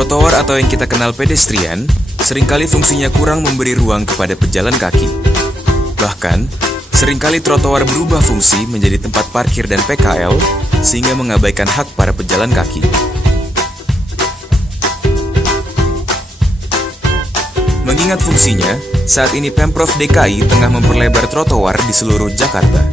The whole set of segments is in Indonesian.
Trotoar atau yang kita kenal pedestrian, seringkali fungsinya kurang memberi ruang kepada pejalan kaki. Bahkan, seringkali trotoar berubah fungsi menjadi tempat parkir dan PKL, sehingga mengabaikan hak para pejalan kaki. Mengingat fungsinya, saat ini Pemprov DKI tengah memperlebar trotoar di seluruh Jakarta.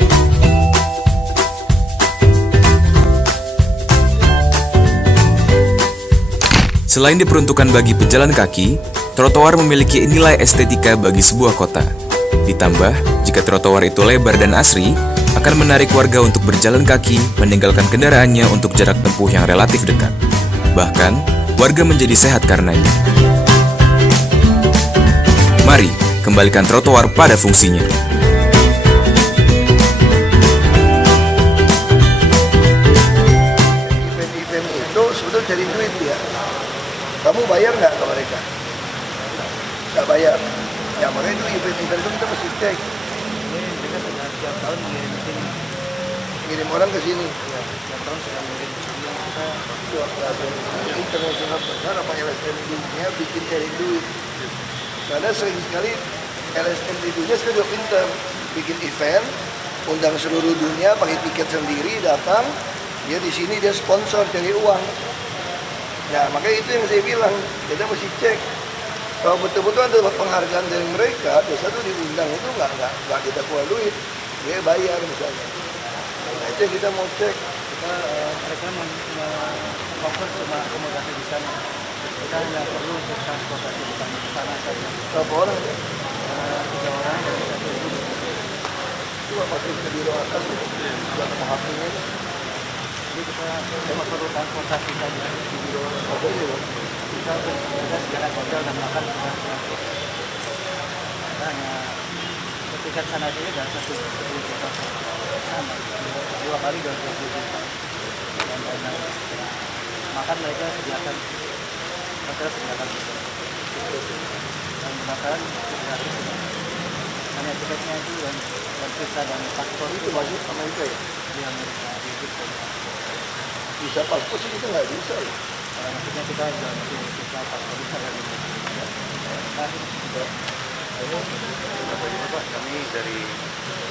Selain diperuntukkan bagi pejalan kaki, trotoar memiliki nilai estetika bagi sebuah kota. Ditambah, jika trotoar itu lebar dan asri, akan menarik warga untuk berjalan kaki, meninggalkan kendaraannya untuk jarak tempuh yang relatif dekat. Bahkan, warga menjadi sehat karenanya. Mari, kembalikan trotoar pada fungsinya. Event-event itu sebetulnya cari duit ya. Kamu bayar nggak ke mereka? Nggak bayar. Ya makanya itu event-event itu kita mesti cek. Mereka sudah setiap tahun ngirim ke sini. Ngirim orang ke sini. Ya, setiap tahun sudah ngirim ke sini. Kita Internasional besar apa LSM dunia bikin cari duit. Karena sering sekali LSM di dunia sekarang juga pintar bikin event, undang seluruh dunia pakai tiket sendiri datang, dia di sini dia sponsor cari uang. Nah makanya itu yang saya bilang, kita mesti cek kalau betul-betul ada penghargaan dari mereka, biasa tuh diundang itu nggak kita keluar duit, dia bayar misalnya. Nah itu yang kita mau cek. mereka fokus cuma akomodasi di sana. Kita hanya perlu untuk transportasi di sana saja. Berapa orang ya? 3 orang dari 1 ibu. Cuma pakai ke biro atas itu, buat menghapusnya itu. Jadi kita cuma perlu transportasi saja di biro. Apa itu? Kita segala hotel dan makan sudah transport. Kita hanya tiket sana saja dan 10 juta sama. 2 kali 20 juta. Dan lain-lain. Makan mereka sediakan, hotel sediakan juga. Dan makanan gratis. Hanya tiketnya itu dan visa dan paspor Itu masuk Amerika ya? di Amerika di Houston. Bisa paspor sih kita nggak bisa ya? Maksudnya kita sudah masih visa paspor bisa dari Indonesia. Nah, Pak, kami dari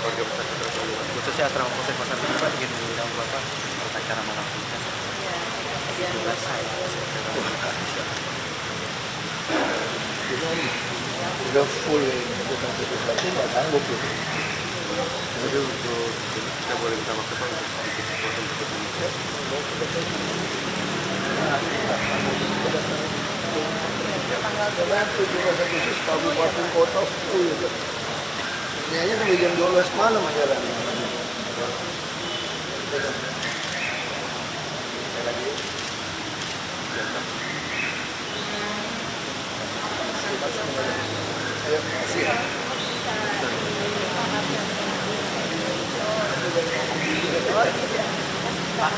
keluarga besar Saudara khususnya Asrama Polsek Pasar Minggu Pak ingin mengundang Bapak tentang cara melakukan Udah full ya, bukan berarti nggak sanggup gitu. Jadi untuk kita boleh minta waktu Pak untuk sedikit support untuk ini. Tanggal 17 Agustus Kabupaten Kota full gitu. Ini aja sampai jam 12 malam jalan. Ayo, kasih ya. Pak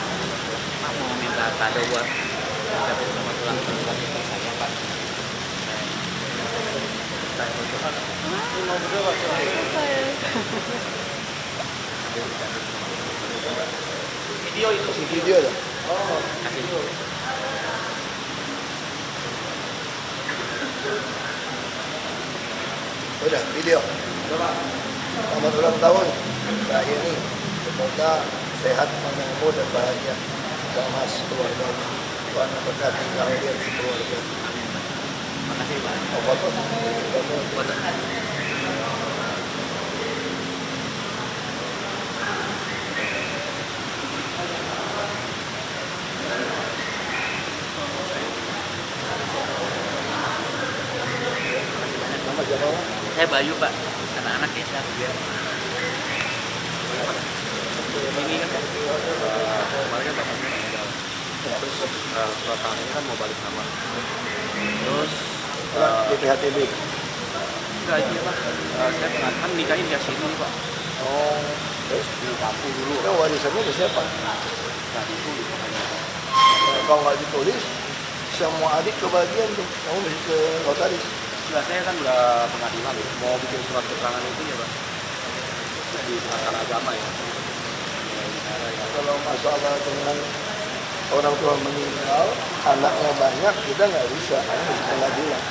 mau minta kado buat selamat ulang tahun buat istri saya Pak. Video itu Kasih video dah. kasih. Udah, video. Selamat ulang tahun. Mbak Yeni. Semoga sehat, panjang umur dan bahagia sama keluarganya. Tuhan memberkati kalian sekeluarga. Makasih Pak. Oh, foto. Foto. Nama siapa? Saya Bayu Pak, anak-anak ya saya biar. Ini kan kemarin kan bapaknya meninggal. Terus setelah tahun ini kan mau balik nama. Terus Di PHTB. enggak ini Pak, saya kan nikahin di sini Pak. Oh, terus Di kampung dulu. itu warisannya ke siapa? Nah itu makanya. Nah, kalau nggak ditulis, semua adik kebagian tuh. Kamu mesti ke notaris. Setelah saya kan udah pengadilan mau bikin surat keterangan itu ya Pak. Di pengadilan agama ya. Kalau masalah dengan orang tua meninggal, anaknya banyak, kita nggak bisa, hanya pengadilan.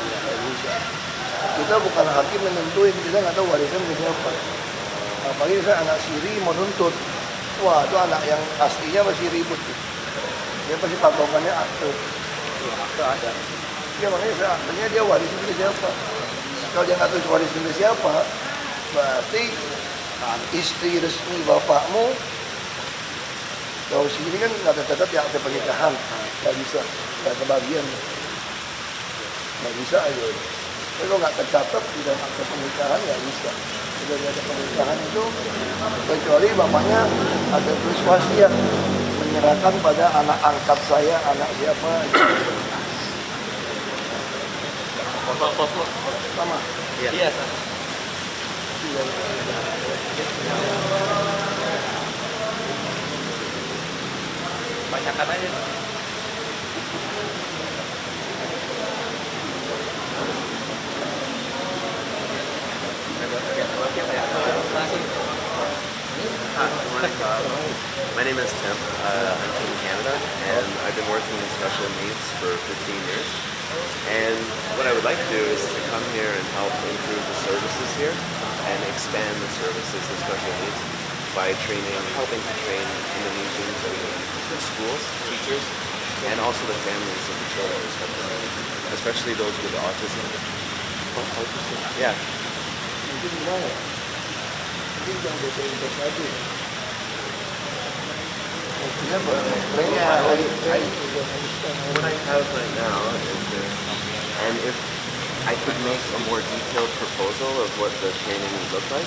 Nggak bisa. Kita bukan hakim menentuin, kita nggak tahu warisan ke siapa. Apalagi saya anak siri mau nuntut, wah itu anak yang aslinya masih ribut. Dia pasti patokannya akte. Akte ada. Ya makanya saya aktenya dia warisan ke siapa. Kalau dia nggak tahu warisan ke siapa, berarti istri resmi bapakmu, kalau sini kan nggak tercatat ya akte pernikahan, nggak bisa, nggak kebagian, nggak bisa aja. Tapi kalau nggak tercatat di dalam akte pernikahan nggak bisa. Sudah ada pernikahan itu kecuali bapaknya ada tulis wasiat menyerahkan pada anak angkat saya, anak siapa. Foto. Sama. Iya. Banyakan aja. My name is Tim. I'm from Canada, and I've been working in special needs for 15 years. And what I would like to do is to come here and help improve the services here and expand the services of special needs by helping to train Indonesians in schools, teachers, and also the families of the children, especially those with autism. Autism? Yeah. Mungkin gimana? Mungkin jangan depresi lagi. What I have right now is this, and if I could make a more detailed proposal of what the training would look like.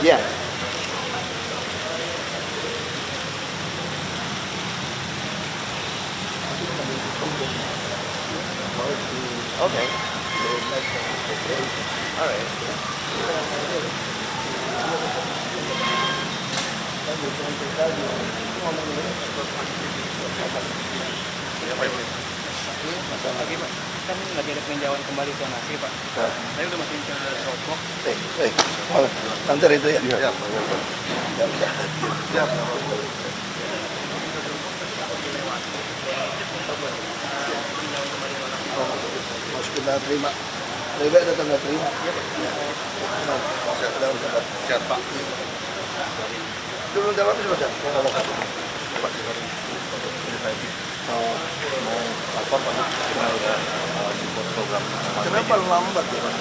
Yeah. Okay. All right. Lagi Pak, kan lagi ada peninjauan kembali zonasi Pak. Saya udah masukin ke Dropbox. Nanti itu ya? Yeah. Masukin dan terima. Lebih baik datang dan terima. Siap, Pak. Dulu dalam sudah. Kenapa lambat ya Pak?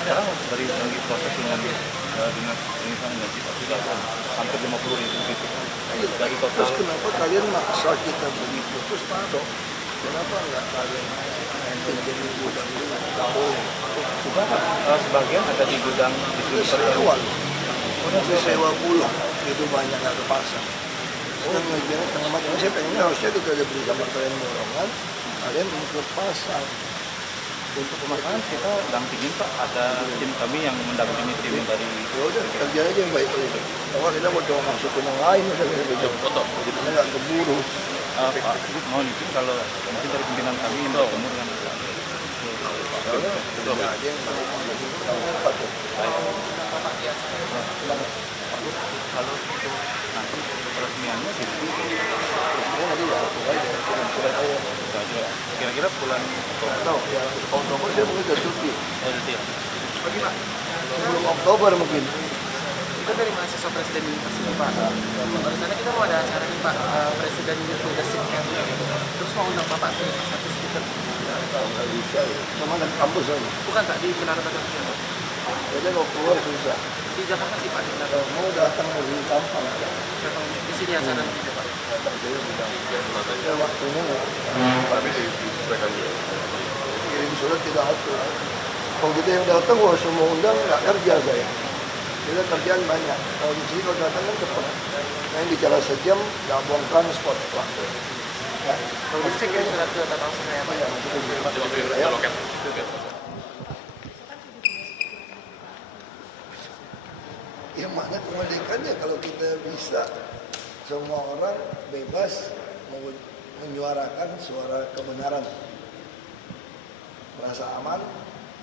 Sekarang dari lagi proses dengan dinas energi sudah hampir 50.000 gitu. Dari total. Terus kenapa kalian maksa kita beli putus Pak? Kenapa nggak kalian pinjam gudang dulu? Nggak boleh. Sudah sebagian ada di gudang distributor Sewa. Udah sewa pulang. Itu banyak nggak kepasang. Dan ngejarnya setengah mati. Saya pengennya harusnya kita ada beli sama kalian dorongan. Kalian ikut pasang. untuk pemasangan kita dampingin Pak, ada tim kami yang mendampingi tim dari. Ya udah kerja aja yang baik itu. Kalau kita mau coba masuk ke yang lain udah kita foto. Jadi nggak keburu. Pak, mohon izin kalau mungkin dari pimpinan kami yang bertemu dengan Soalnya aja yang apa tuh? kalau itu nanti peresmiannya di kira-kira bulan Oktober saya mungkin udah cuti. Pagi Pak, Sebelum Oktober mungkin. kita dari mahasiswa Presiden University Pak. Baru sana kita mau ada acara nih Pak, Presiden Leadership Camp. Terus mau undang Bapak satu speaker. Nggak bisa ya. Sama kan kampus aja. Bukan Pak, di Menara Batam. Jadi mau keluar susah. Di Jakarta sih Pak, di Menara. Kalau mau datang lebih gampang. Di sini acara nanti Pak. Datang jadi bilang. Ya waktunya nggak. Tapi disesuaikan juga. Kirim surat tidak atur. Kalau kita yang datang, wah semua undang nggak kerja saya. Kita kerjaan banyak. Kalau di sini kalau datang kan cepat. Nah yang bicara sejam, nggak buang transport waktu. Ya. Kalau di sini surat ke Tatang Sungai Pak. Ya, nanti kita ya. Yang mana kemerdekaannya kalau kita bisa semua orang bebas menyuarakan suara kebenaran, merasa aman,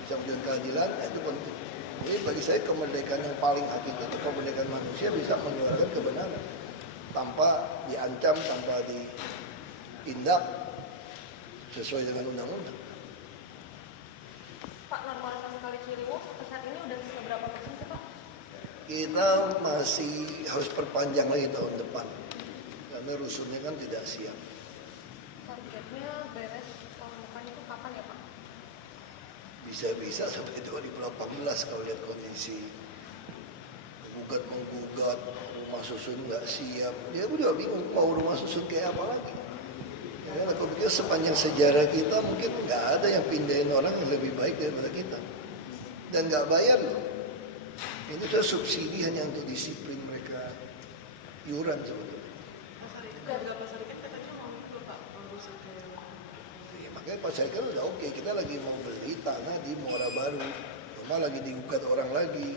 bisa menjadi keadilan, itu penting. Jadi bagi saya kemerdekaan yang paling hakiki itu kemerdekaan manusia bisa menyuarakan kebenaran tanpa diancam, tanpa ditindak sesuai dengan undang-undang. Pak, normalisasi Kali Ciliwung sampai saat ini udah seberapa persen sih Pak? Kita masih harus perpanjang lagi tahun depan karena rusunnya kan tidak siap. Targetnya beres tahun depan itu kapan ya Pak? Bisa-bisa sampai 2018 kalau lihat kondisi menggugat rumah susun nggak siap. Ya aku juga bingung mau rumah susun kayak apa lagi. Ya, aku pikir sepanjang sejarah kita mungkin nggak ada yang pindahin orang yang lebih baik daripada kita dan nggak bayar loh. Itu tuh subsidi hanya untuk disiplin mereka iuran sebetulnya. Ya, makanya Pak Syarikat udah oke. Kita lagi mau beli tanah di Muara Baru, rumah lagi digugat orang lagi.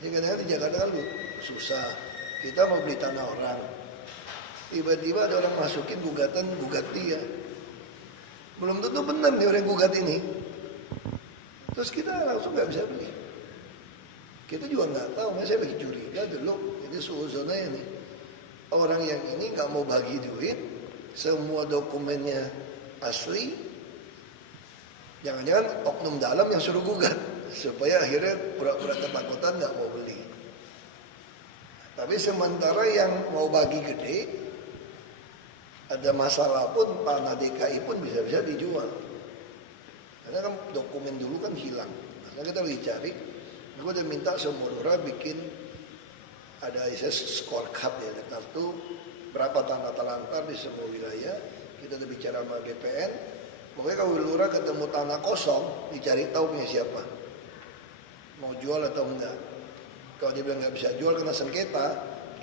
Jadi kadang-kadang di Jakarta kan susah. Kita mau beli tanah orang, tiba-tiba ada orang masukin gugatan gugat dia. Belum tentu benar nih orang gugat ini. Terus kita langsung nggak bisa beli. Kita juga nggak tahu, saya lagi curiga dulu. Ini suuzonanya nih. Orang yang ini nggak mau bagi duit, semua dokumennya asli. Jangan-jangan oknum dalam yang suruh gugat supaya akhirnya pura-pura ketakutan nggak mau beli. Tapi sementara yang mau bagi gede, ada masalah pun tanah DKI pun bisa-bisa dijual. Karena kan dokumen dulu kan hilang. Nah, kita lagi cari. Aku udah minta semua lurah bikin ada scorecard ya, ada kartu berapa tanah terlantar di semua wilayah. Kita udah bicara sama BPN. Pokoknya kalau lurah ketemu tanah kosong, dicari tahu punya siapa, mau jual atau enggak. Kalau dia bilang nggak bisa jual karena sengketa,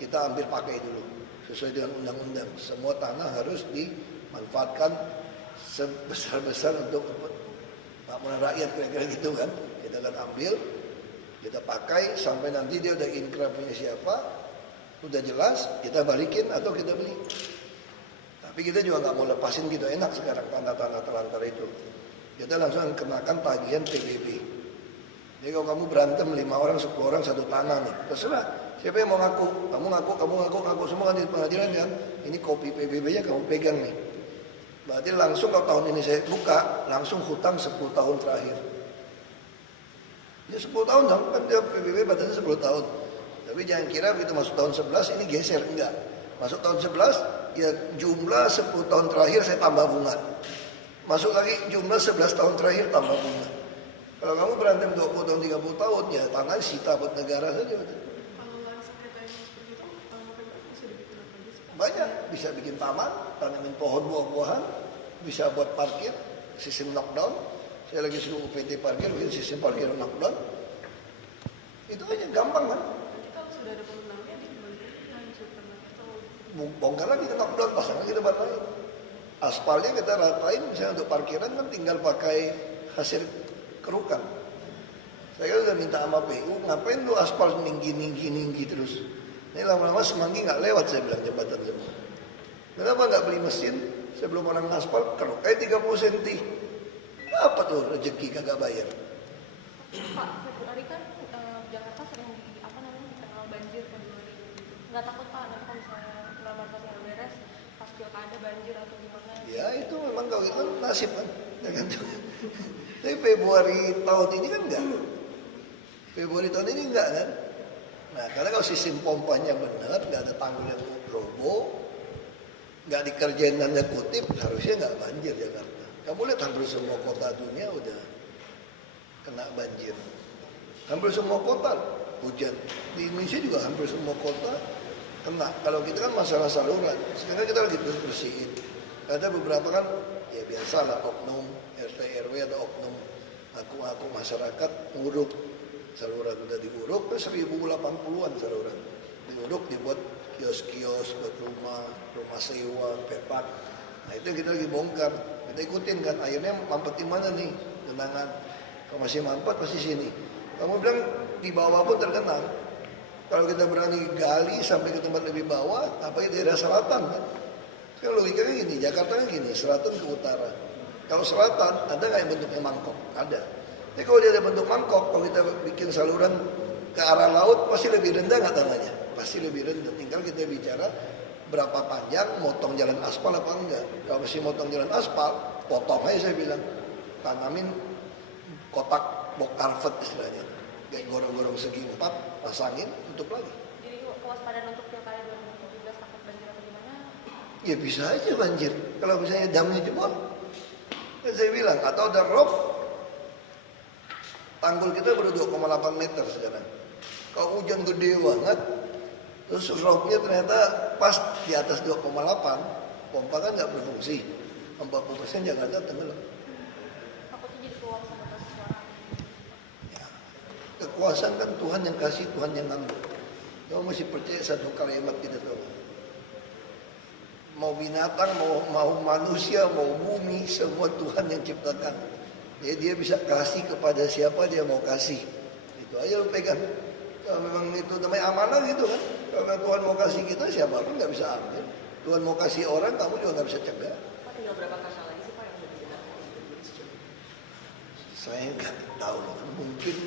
kita ambil pakai dulu sesuai dengan undang-undang. Semua tanah harus dimanfaatkan sebesar-besar untuk makmuran rakyat, kira-kira gitu kan. Kita akan ambil, kita pakai sampai nanti dia udah inkrah punya siapa, udah jelas, kita balikin atau kita beli. Tapi kita juga nggak mau lepasin gitu, enak sekarang tanah-tanah terlantar itu. Kita langsung kenakan tagihan PBB. Jadi kalau kamu berantem 5 orang, 10 orang satu tanah nih, terserah. Siapa yang mau ngaku? Kamu ngaku semua kan di pengadilan kan. Ini kopi PBB-nya kamu pegang nih. Berarti langsung kalau tahun ini saya buka, langsung hutang 10 tahun terakhir. Ya 10 tahun dong, kan dia PBB batasnya 10 tahun. Tapi jangan kira begitu masuk tahun 11 ini geser, enggak. Masuk tahun 11, ya jumlah 10 tahun terakhir saya tambah bunga. Masuk lagi jumlah 11 tahun terakhir tambah bunga. Kalau kamu berantem 20 tahun, 30 tahun, ya tanah sita buat negara saja. Banyak, bisa bikin taman, tanamin pohon buah-buahan, bisa buat parkir, sistem knockdown. Saya lagi suruh PT parkir, bikin sistem parkir knockdown. Itu aja, gampang kan? Bongkar lagi ke knockdown, pasang lagi tempat lain. Aspalnya kita ratain, misalnya untuk parkiran kan tinggal pakai hasil kerukan. Saya kan udah minta sama PU, ngapain lu aspal tinggi terus? Ini lama-lama semanggi nggak lewat, saya bilang jembatan semua. Kenapa nggak beli mesin sebelum orang aspal keruk kayak 30 cm? Apa tuh rezeki kagak bayar? Pak, Februari kan Jakarta sering dikenal banjir Februari. Nggak takut Pak, nanti kalau misalnya normalisasi yang beres, pas pilkada banjir atau gimana? Ya itu memang kalau itu nasib kan, Tapi Februari tahun ini kan enggak. Februari tahun ini enggak kan. Nah karena kalau sistem pompanya benar, nggak ada tanggul yang roboh, nggak dikerjain tanda kutip, harusnya nggak banjir Jakarta. Kamu lihat hampir semua kota dunia udah kena banjir. Hampir semua kota hujan. Di Indonesia juga hampir semua kota kena. Kalau kita kan masalah saluran, sekarang kita lagi bersihin. Ada beberapa kan ya biasalah oknum RT RW atau oknum ngaku-ngaku masyarakat nguruk saluran, udah diuruk terus 1080-an saluran diuruk, dibuat kios-kios buat rumah sewa, pepak. Nah itu yang kita lagi bongkar, kita ikutin kan airnya mampet di mana nih genangan. Kalau masih mampet pasti sini. Kamu bilang di bawah pun tergenang. Kalau kita berani gali sampai ke tempat lebih bawah, apalagi daerah selatan kan. Sekarang logikanya gini, Jakarta kan gini, selatan ke utara. Kalau selatan, ada nggak yang bentuknya mangkok? Ada. Tapi kalau dia ada bentuk mangkok, kalau kita bikin saluran ke arah laut, pasti lebih rendah nggak tanahnya? Pasti lebih rendah. Tinggal kita bicara berapa panjang, motong jalan aspal apa enggak. Kalau masih motong jalan aspal, potong aja saya bilang. Tanamin kotak box carpet istilahnya. Kayak gorong-gorong segi 4, pasangin, tutup lagi. Jadi kewaspadaan untuk pilkada 2017 takut banjir atau gimana? Ya bisa aja banjir. Kalau misalnya damnya jebol. Kan saya bilang, atau ada rob. Tanggul kita baru 2,8 meter sekarang. Kalau hujan gede banget, terus robnya ternyata pas di atas 2,8, pompa kan nggak berfungsi. 40% Jakarta tenggelam. Takutnya jadi peluang sama suara. Kekuasaan kan Tuhan yang kasih, Tuhan yang ngambil. Kamu masih percaya satu kalimat kita tahu. Mau binatang, mau manusia, mau bumi, semua Tuhan yang ciptakan. Jadi dia bisa kasih kepada siapa dia mau kasih. Itu aja lu pegang. Kalau memang itu namanya amanah gitu kan. Kalau Tuhan mau kasih kita, siapapun nggak bisa ambil. Tuhan mau kasih orang, kamu juga nggak bisa cegah. Pak, tinggal berapa kasal lagi sih Pak yang udah digunakan? Saya nggak tahu loh. Mungkin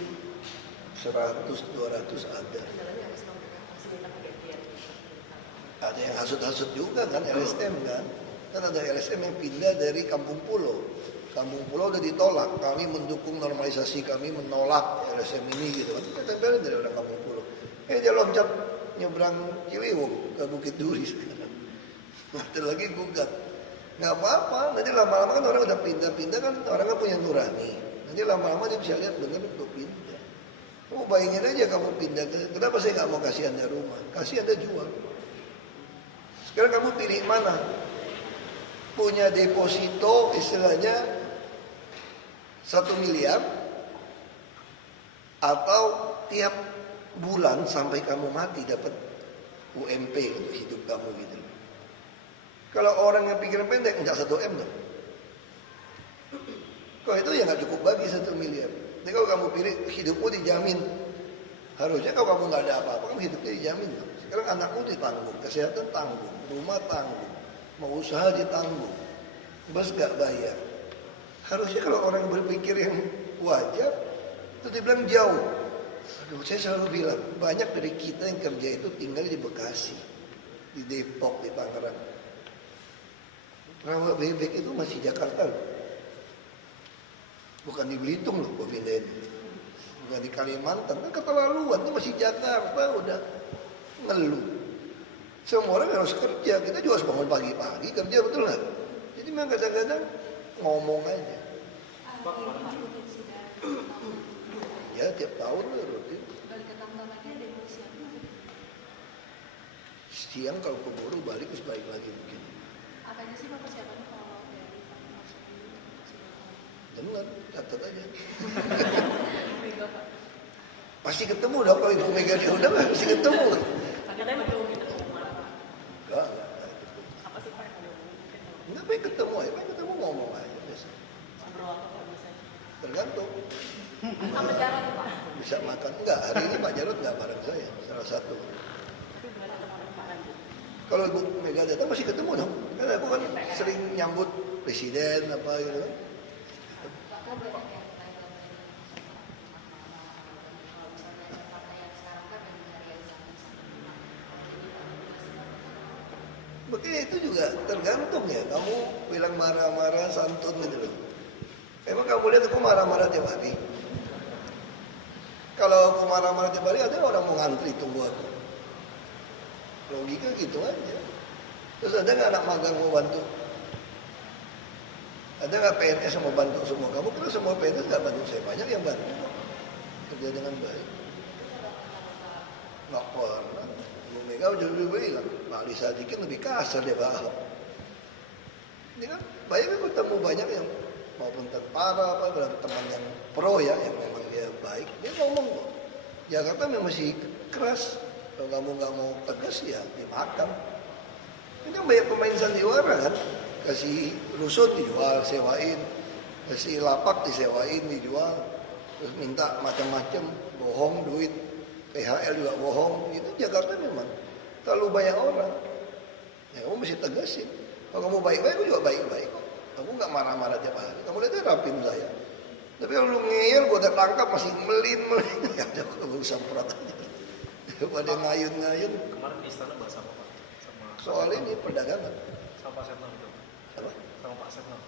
100-200 ada. Kendalanya apa sih kalau mereka masih minta pergantian? Ada yang hasut-hasut juga kan, LSM kan. Kan ada LSM yang pindah dari Kampung Pulau. Kampung Pulau udah ditolak. Kami mendukung normalisasi, kami menolak LSM ini gitu kan. Kita tempelin dari orang Kampung Pulau. Dia loncat nyebrang Ciliwung ke Bukit Duri sekarang. Nanti lagi gugat. Nggak apa-apa. Nanti lama-lama kan orang udah pindah-pindah kan, orang kan punya nurani. Nanti lama-lama dia bisa lihat bener itu pindah. Kamu bayangin aja kamu pindah ke, kenapa saya nggak mau kasih Anda rumah? Kasih Anda jual. Sekarang kamu pilih mana? Punya deposito istilahnya 1 miliar atau tiap bulan sampai kamu mati dapat UMP untuk hidup kamu gitu. Kalau orang yang pikiran pendek enggak 1 M dong. Kalau itu ya nggak cukup bagi 1 miliar. Jadi kalau kamu pilih hidupmu dijamin. Harusnya kalau kamu nggak ada apa-apa kamu hidupnya dijamin dong. Sekarang anakmu ditanggung, kesehatan tanggung, rumah tanggung, mau usaha ditanggung, bos nggak bayar. Harusnya kalau orang berpikir yang wajar, itu dibilang jauh. Aduh, saya selalu bilang, banyak dari kita yang kerja itu tinggal di Bekasi, di Depok, di Tangerang. Rawa bebek itu masih Jakarta loh. Bukan di Belitung loh, gua pindahin. Bukan di Kalimantan, kan keterlaluan, itu masih Jakarta, udah ngeluh. Semua orang harus kerja, kita juga harus bangun pagi-pagi kerja, betul nggak? Jadi memang kadang-kadang ngomong aja. Ya tiap tahun lah rutin. Siang kalau keburu balik terus balik lagi mungkin. Apa aja sih Pak persiapannya kalau dari Dengar, catat aja. Pasti ketemu dong kalau Ibu Mega diundang, pasti ketemu. Katanya mau minta kemana Pak? Enggak. Apa sih Pak yang ada mungkin? Enggak, pengen ketemu aja, pengen ketemu ngomong aja biasa. Ngobrol apa Pak biasanya? Tergantung. sama Jarod Pak? Bisa makan. Enggak, hari ini Pak Jarod enggak bareng saya, salah satu. Tapi gimana teman Pak lanjut? Kalau Ibu Mega datang masih ketemu dong. Karena aku kan sering nyambut presiden apa gitu kan. Begini itu juga tergantung ya. Kamu bilang marah-marah santun gitu loh. Emang kamu lihat aku marah-marah tiap hari? Kalau aku marah-marah tiap hari ada orang mau ngantri tunggu aku. Logika gitu aja. Terus ada nggak anak magang mau bantu? Ada nggak PNS yang mau bantu semua? Kamu kira semua PNS nggak bantu saya? Banyak yang bantu. Kerja dengan baik. Nggak pernah. Bu Mega juga bilang, Pak Ali Sadikin lebih kasar dia Pak Ahok. Ini kan banyak ketemu banyak yang maupun tentara apa berarti teman yang pro ya yang memang dia baik. Dia ngomong kok. Jakarta memang masih keras. Kalau kamu nggak mau tegas ya dimakan. Ini kan banyak pemain sandiwara kan. Kasih rusun dijual, sewain. Kasih lapak disewain, dijual. Terus minta macam-macam, bohong duit. PHL juga bohong. Itu Jakarta memang terlalu banyak orang. Ya kamu mesti tegasin. Kalau kamu baik-baik, aku juga baik-baik kok. Aku nggak marah-marah tiap hari. Kamu lihat rapim saya. Tapi kalau lu ngeyel gua udah tangkap masih melin. Ya udah gua semprot aja. Pada ngayun-ngayun. Kemarin di istana bahas apa Pak? Sama Soal ini perdagangan. sama Pak Setnov itu. Apa? Sama Pak Setnov.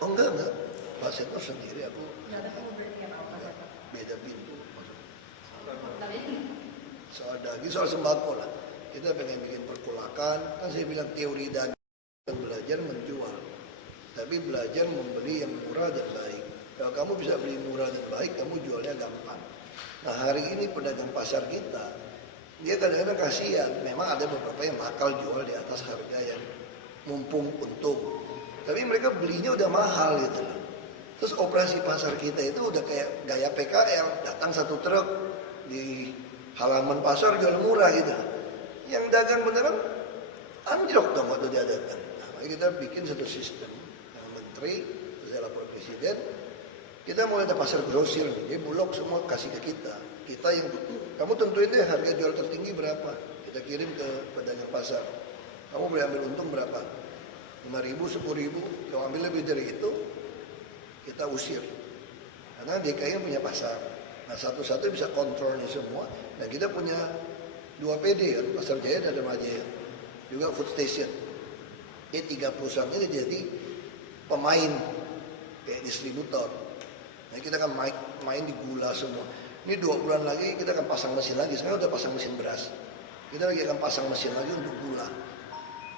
Oh enggak. Pak Setno sendiri, aku Nggak ada berarti apa apa. beda pintu. Soal daging, soal sembako lah. Kita pengen bikin perkulakan. Kan saya bilang teori daging dan belajar menjual. Tapi belajar membeli yang murah dan baik. Kalau kamu bisa beli murah dan baik, kamu jualnya gampang. Nah hari ini pedagang pasar kita, dia kadang-kadang kasihan. Memang ada beberapa yang nakal jual di atas harga yang mumpung untung. Tapi mereka belinya udah mahal gitu loh. Terus operasi pasar kita itu udah kayak gaya PKL. Datang satu truk di halaman pasar jual murah gitu. Yang dagang beneran anjlok dong waktu dia datang. Nah, makanya kita bikin satu sistem. Yang menteri, saya lapor presiden, kita mulai ada pasar grosir. Jadi Bulog semua kasih ke kita. Kita yang, kamu tentuin deh harga jual tertinggi berapa. Kita kirim ke pedagang pasar. Kamu boleh ambil untung berapa? 5.000, 10.000. Kalau ambil lebih dari itu, kita usir. Karena DKI punya pasar. Nah satu-satu bisa kontrolnya semua. Dan kita punya 2 PD kan, Pasar Jaya dan Dermajaya. Juga food station. Ini 3 perusahaan ini jadi pemain kayak distributor. Nah kita akan main di gula semua. Ini 2 bulan lagi kita akan pasang mesin lagi. Sekarang udah pasang mesin beras. Kita lagi akan pasang mesin lagi untuk gula.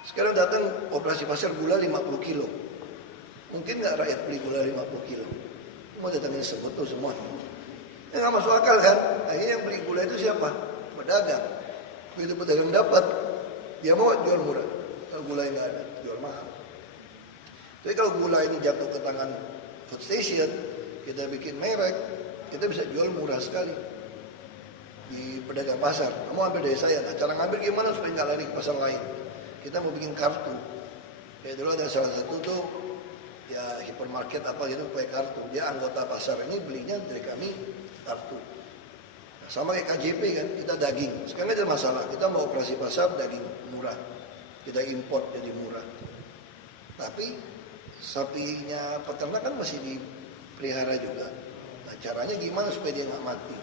Sekarang datang operasi pasar gula 50 kilo. Mungkin nggak rakyat beli gula 50 kilo. Mau datangin sekutu semua. Ya nggak masuk akal kan? Akhirnya yang beli gula itu siapa? Pedagang. Begitu pedagang dapat, dia mau jual murah. Kalau gula yang nggak ada, jual mahal. Tapi kalau gula ini jatuh ke tangan food station, kita bikin merek, kita bisa jual murah sekali di pedagang pasar. Kamu ambil dari saya. Nah, cara ngambil gimana supaya nggak lari ke pasar lain? Kita mau bikin kartu. Ya dulu ada salah satu tuh ya hipermarket apa gitu pakai kartu. Dia anggota pasar ini belinya dari kami kartu. Nah, sama kayak KJP kan, kita daging. Sekarang ada masalah, kita mau operasi pasar daging murah. Kita import jadi murah. Tapi sapinya peternak kan masih dipelihara juga. Nah caranya gimana supaya dia nggak mati?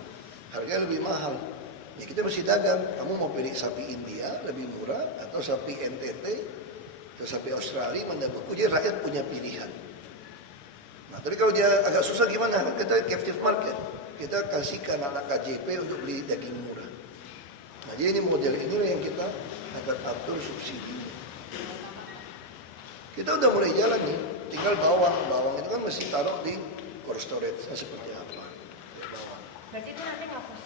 Harganya lebih mahal. Ya kita mesti dagang. Kamu mau pilih sapi India lebih murah atau sapi NTT atau sapi Australia mana bagus? Jadi rakyat punya pilihan. Nah tapi kalau dia agak susah gimana? Kita captive market. Kita kasih ke anak-anak KJP untuk beli daging murah. Nah jadi ini model ini yang kita akan atur subsidinya. Kita udah mulai jalan nih. Tinggal bawang itu kan mesti taruh di cold storage seperti apa. Bawang. Berarti itu nanti ngapus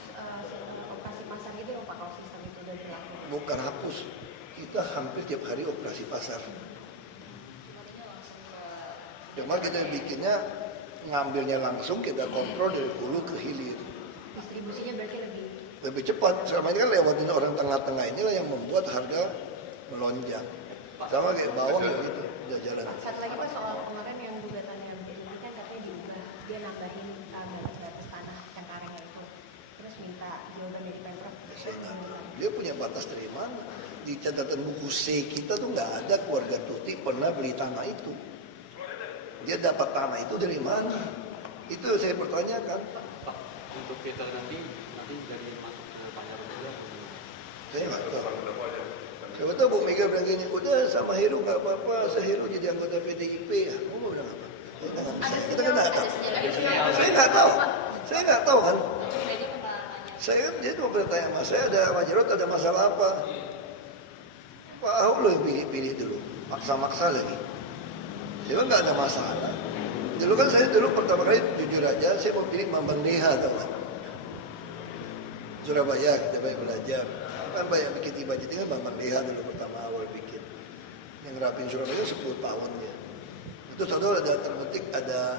operasi pasar gitu ya Pak, kalau sistem itu udah dilakukan? Bukan hapus, kita hampir tiap hari operasi pasar. Cuma kita bikinnya, ngambilnya langsung, kita kontrol dari hulu ke hilir. Distribusinya berarti Lebih cepat, selama ini kan lewatin orang tengah-tengah inilah yang membuat harga melonjak. Sama kayak bawang gitu, udah jalan. satu lagi Pak, soal kemarin yang gugatan yang ini kan katanya diubah, dia nambahin batas tanah Cengkarengnya itu, terus minta jawaban dari Pemprov. Saya nggak tahu. Dia punya batas dari mana? Di catatan buku C kita tuh nggak ada keluarga Tuti pernah beli tanah itu. Dia dapat tanah itu dari mana? Itu yang saya pertanyakan. Pak, untuk kita nanti dari masuk ke Pangaru juga. Saya nggak tahu. Siapa tahu Bu Mega bilang gini, udah sama Heru nggak apa-apa, Heru jadi anggota PDIP ya. Kamu mau bilang apa? Kita kan nggak tahu. Saya nggak tahu. Saya nggak tahu kan. Saya kan dia cuma bertanya sama saya, ada Pak Jarod ada masalah apa? Pak Ahok loh yang pilih dulu, maksa-maksa lagi. Dia nggak ada masalah. Dulu kan saya pertama kali jujur aja, saya mau pilih Bambang Deha teman. Surabaya kita banyak belajar. Kan banyak bikin budget kan Bambang Deha dulu pertama awal bikin. Yang ngerapin Surabaya 10 tahun ya. Itu satu ada terbetik ada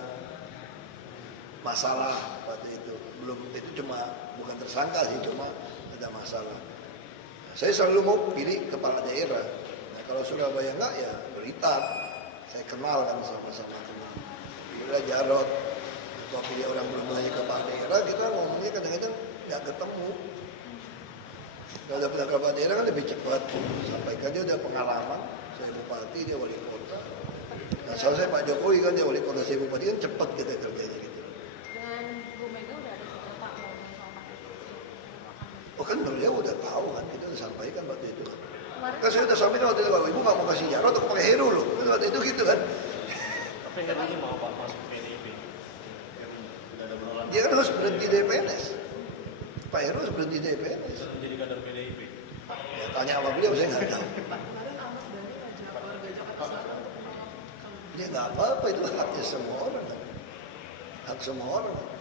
masalah waktu itu. Belum itu cuma bukan tersangka sih, cuma ada masalah. Saya selalu mau pilih kepala daerah. Nah, kalau Surabaya enggak ya Blitar. Saya kenal kan sama-sama kenal. Bila Jarod atau pilih orang belum lagi kepala daerah, kita ngomongnya kadang-kadang nggak ketemu. Kalau udah pernah kepala daerah kan lebih cepat. Sampaikan dia udah pengalaman. Saya bupati, dia wali kota. Nah, soal saya Pak Jokowi kan dia wali kota, saya bupati kan cepat kita kerjanya gitu. Dengan Bu Mega Bahkan beliau udah tahu kan, kita udah sampaikan waktu itu. Kemarin Kan saya udah sampaikan waktu itu, kalau ibu nggak mau kasih Jarod, aku pakai Heru loh. Kan waktu itu gitu kan. Tapi Heru ini mau Pak masuk PDIP. Heru tidak ada penolakan. Dia kan harus berhenti dari PNS. Pak Heru harus berhenti dari PNS. Menjadi kader PDIP. Ya, tanya sama beliau, saya nggak tahu. Kemarin Ahmad Dhani ngajak warga Jakarta Selatan untuk menolak kamu. Dia nggak apa-apa, itu haknya semua orang kan. Hak semua orang kan.